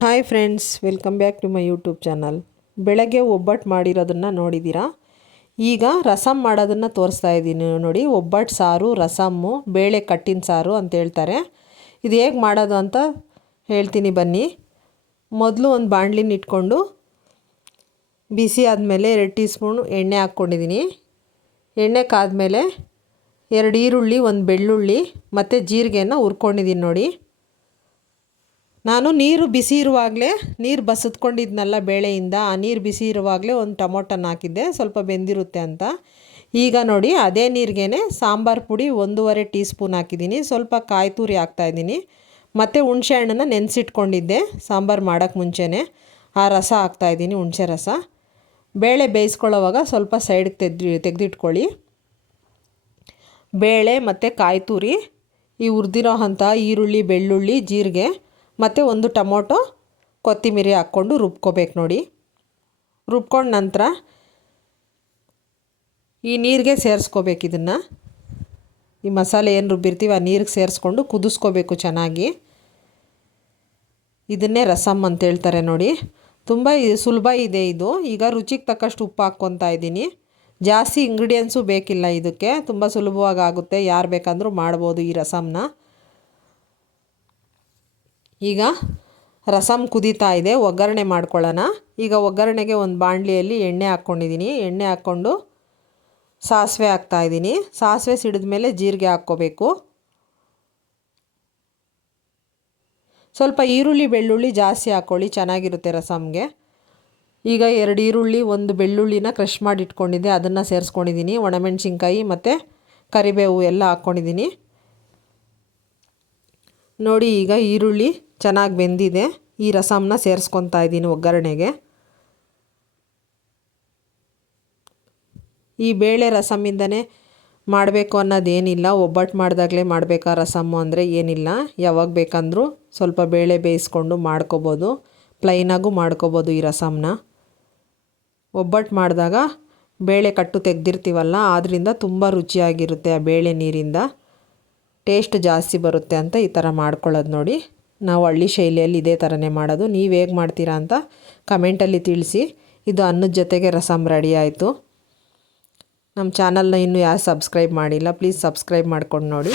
Hi friends, welcome back to my YouTube channel. ಬೆಳಗ್ಗೆ ಒಬ್ಬಟ್ಟು ಮಾಡಿರೋದನ್ನು ನೋಡಿದ್ದೀರಾ. ಈಗ ರಸಮ್ ಮಾಡೋದನ್ನು ತೋರಿಸ್ತಾ ಇದ್ದೀನಿ ನೋಡಿ. ಒಬ್ಬಟ್ಟು ಸಾರು, ರಸಮ್ಮು, ಬೇಳೆ ಕಟ್ಟಿನ ಸಾರು ಅಂತ ಹೇಳ್ತಾರೆ. ಇದು ಹೇಗೆ ಮಾಡೋದು ಅಂತ ಹೇಳ್ತೀನಿ ಬನ್ನಿ. ಮೊದಲು ಒಂದು ಬಾಣಲಿನ ಇಟ್ಕೊಂಡು ಬಿಸಿ ಆದಮೇಲೆ 2 ಟೀ ಸ್ಪೂನ್ ಎಣ್ಣೆ ಹಾಕ್ಕೊಂಡಿದ್ದೀನಿ. ಎಣ್ಣೆ ಕಾದ್ಮೇಲೆ 2 ಈರುಳ್ಳಿ, 1 ಬೆಳ್ಳುಳ್ಳಿ ಮತ್ತು ಜೀರಿಗೆನ ಹುರ್ಕೊಂಡಿದ್ದೀನಿ ನೋಡಿ. ನಾನು ನೀರು ಬಿಸಿ ಇರುವಾಗಲೇ ನೀರು ಬಸಿದ್ಕೊಂಡಿದ್ನಲ್ಲ ಬೇಳೆಯಿಂದ, ಆ ನೀರು ಬಿಸಿ ಇರುವಾಗಲೇ ಒಂದು ಟೊಮೊಟೊನ ಹಾಕಿದ್ದೆ, ಸ್ವಲ್ಪ ಬೆಂದಿರುತ್ತೆ ಅಂತ. ಈಗ ನೋಡಿ ಅದೇ ನೀರಿಗೇ ಸಾಂಬಾರು ಪುಡಿ 1.5 ಟೀ ಸ್ಪೂನ್ ಹಾಕಿದ್ದೀನಿ. ಸ್ವಲ್ಪ ಕಾಯಿ ತುರಿ ಹಾಕ್ತಾಯಿದ್ದೀನಿ ಮತ್ತು ಹುಣಸೆ ಹಣ್ಣನ್ನು ನೆನೆಸಿಟ್ಕೊಂಡಿದ್ದೆ ಸಾಂಬಾರು ಮಾಡೋಕ್ಕೆ ಮುಂಚೆನೇ. ಆ ರಸ ಹಾಕ್ತಾಯಿದ್ದೀನಿ, ಹುಣಸೆ ರಸ. ಬೇಳೆ ಬೇಯಿಸ್ಕೊಳ್ಳೋವಾಗ ಸ್ವಲ್ಪ ಸೈಡ್ಗೆ ತೆಗೆದಿಟ್ಕೊಳ್ಳಿ. ಬೇಳೆ ಮತ್ತು ಕಾಯಿ ತುರಿ, ಈ ಹುರಿದಿರೋ ಅಂಥ ಈರುಳ್ಳಿ, ಬೆಳ್ಳುಳ್ಳಿ, ಜೀರಿಗೆ ಮತ್ತು 1 ಟೊಮೊಟೊ, ಕೊತ್ತಂಬರಿ ಹಾಕ್ಕೊಂಡು ರುಬ್ಕೋಬೇಕು ನೋಡಿ. ರುಬ್ಕೊಂಡು ನಂತರ ಈ ನೀರಿಗೆ ಸೇರಿಸ್ಕೋಬೇಕು. ಇದನ್ನು, ಈ ಮಸಾಲೆ ಏನು ರುಬ್ಬಿರ್ತೀವಿ ಆ ನೀರಿಗೆ ಸೇರಿಸ್ಕೊಂಡು ಕುದಿಸ್ಕೋಬೇಕು ಚೆನ್ನಾಗಿ. ಇದನ್ನೇ ರಸಮ್ ಅಂತ ಹೇಳ್ತಾರೆ ನೋಡಿ. ತುಂಬ ಸುಲಭ ಇದೆ ಇದು. ಈಗ ರುಚಿಗೆ ತಕ್ಕಷ್ಟು ಉಪ್ಪು ಹಾಕ್ಕೊತಾ ಇದ್ದೀನಿ. ಜಾಸ್ತಿ ಇಂಗ್ರೀಡಿಯೆಂಟ್ಸು ಬೇಕಿಲ್ಲ ಇದಕ್ಕೆ, ತುಂಬ ಸುಲಭವಾಗಿ ಆಗುತ್ತೆ. ಯಾರು ಬೇಕಂದ್ರೂ ಮಾಡ್ಬೋದು ಈ ರಸಮ್ನ. ಈಗ ರಸಮ್ ಕುದೀತಾ ಇದೆ, ಒಗ್ಗರಣೆ ಮಾಡ್ಕೊಳ್ಳೋಣ. ಈಗ ಒಗ್ಗರಣೆಗೆ ಒಂದು ಬಾಣಲಿಯಲ್ಲಿ ಎಣ್ಣೆ ಹಾಕ್ಕೊಂಡಿದ್ದೀನಿ. ಎಣ್ಣೆ ಹಾಕ್ಕೊಂಡು ಸಾಸಿವೆ ಹಾಕ್ತಾಯಿದ್ದೀನಿ. ಸಾಸಿವೆ ಸಿಡಿದ ಮೇಲೆ ಜೀರಿಗೆ ಹಾಕ್ಕೋಬೇಕು. ಸ್ವಲ್ಪ ಈರುಳ್ಳಿ, ಬೆಳ್ಳುಳ್ಳಿ ಜಾಸ್ತಿ ಹಾಕ್ಕೊಳ್ಳಿ, ಚೆನ್ನಾಗಿರುತ್ತೆ ರಸಮ್ಗೆ. ಈಗ 2 ಈರುಳ್ಳಿ, 1 ಬೆಳ್ಳುಳ್ಳಿನ ಕ್ರಷ್ ಮಾಡಿ ಇಟ್ಕೊಂಡಿದ್ದೆ, ಅದನ್ನು ಸೇರಿಸ್ಕೊಂಡಿದ್ದೀನಿ. ಒಣಮೆಣಸಿನ್ಕಾಯಿ ಮತ್ತು ಕರಿಬೇವು ಎಲ್ಲ ಹಾಕ್ಕೊಂಡಿದ್ದೀನಿ ನೋಡಿ. ಈಗ ಈರುಳ್ಳಿ ಚೆನ್ನಾಗಿ ಬೆಂದಿದೆ. ಈ ರಸಮ್ನ ಸೇರಿಸ್ಕೊತಾ ಇದ್ದೀನಿ ಒಗ್ಗರಣೆಗೆ. ಈ ಬೇಳೆ ರಸಮ್ಮಿಂದನೇ ಮಾಡಬೇಕು ಅನ್ನೋದೇನಿಲ್ಲ. ಒಬ್ಬಟ್ಟು ಮಾಡಿದಾಗಲೇ ಮಾಡಬೇಕಾ ರಸಮ್ಮು ಅಂದರೆ ಏನಿಲ್ಲ. ಯಾವಾಗ ಬೇಕಂದ್ರೂ ಸ್ವಲ್ಪ ಬೇಳೆ ಬೇಯಿಸ್ಕೊಂಡು ಮಾಡ್ಕೋಬೋದು, ಪ್ಲೈನಾಗೂ ಮಾಡ್ಕೋಬೋದು ಈ ರಸಮ್ನ. ಒಬ್ಬಟ್ಟು ಮಾಡಿದಾಗ ಬೇಳೆ ಕಟ್ಟು ತೆಗೆದಿರ್ತೀವಲ್ಲ, ಆದ್ದರಿಂದ ತುಂಬ ರುಚಿಯಾಗಿರುತ್ತೆ. ಆ ಬೇಳೆ ನೀರಿಂದ ಟೇಸ್ಟ್ ಜಾಸ್ತಿ ಬರುತ್ತೆ ಅಂತ ಈ ಥರ ಮಾಡ್ಕೊಳ್ಳೋದು ನೋಡಿ. ನಾವು ಹಳ್ಳಿ ಶೈಲಿಯಲ್ಲಿ ಇದೇ ಥರನೇ ಮಾಡೋದು. ನೀವು ಹೇಗೆ ಮಾಡ್ತೀರಾ ಅಂತ ಕಮೆಂಟಲ್ಲಿ ತಿಳಿಸಿ. ಇದು ಅನ್ನದ ಜೊತೆಗೆ ರಸಮ್ ರೆಡಿ ಆಯಿತು. ನಮ್ಮ ಚಾನಲ್ನ ಇನ್ನೂ ಯಾರು ಸಬ್ಸ್ಕ್ರೈಬ್ ಮಾಡಿಲ್ಲ, ಪ್ಲೀಸ್ ಸಬ್ಸ್ಕ್ರೈಬ್ ಮಾಡ್ಕೊಂಡು ನೋಡಿ.